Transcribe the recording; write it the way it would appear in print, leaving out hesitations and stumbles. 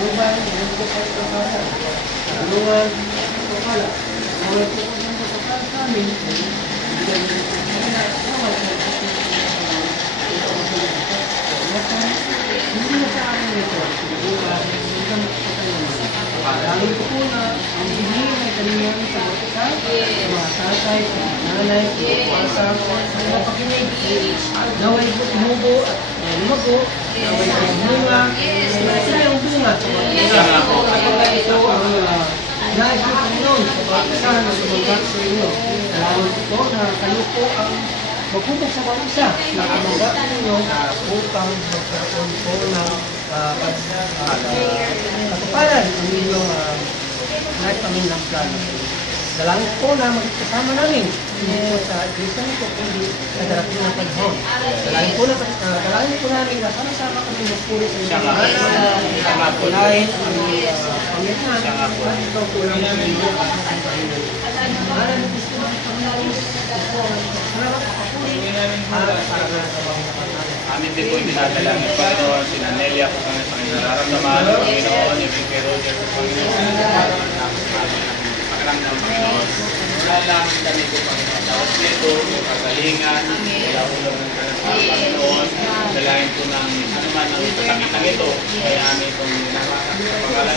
lubang, yung bukal sa kala. Tulungan, sa kala. Mga tukos ng bukal sa amin, bigyan nyo sa kala. Hindi na sa akin ito. Hindi na makapagalaman. Dahil ko po na ang hinihingi ay kaniyang sagot sa mga tatay, nanay, sa mga pakinig. Naway bumubo at lumago. Naway bunga. Sila yung bunga. At ito ang nais ko noon sa pagkasa na sumagat sa inyo. Salamat po na kayo po ang magpupok sa bawang isa na tumagat ninyo upang magkaroon po ng katuparan ang inyong nagpaminang plano. Dalangin po na magkasama namin hindi po sa iglesia nito kundi sa darating na panahon. Dalangin po namin na sama-sama kami magpuri sa inyong pangalan. Pulahin ang Panginoon at ito po lang sa inyong Panginoon. Pangalan ng Kristo ng Panginoon, ito ang salamat at papuri para sa mga kapatid. Amin din po yung dinadalangin, Panginoon, si Nanelia po kami sa kanyang nararamdaman, Panginoon, yung kay Roger po, Panginoon, makaramdam, Panginoon. Lalangin kami po, Panginoon, sa hospital, kagalingan, wala ulo ng Panginoon, dalangin po ng anuman ang kasakitan ito, kaya amin itong pangalan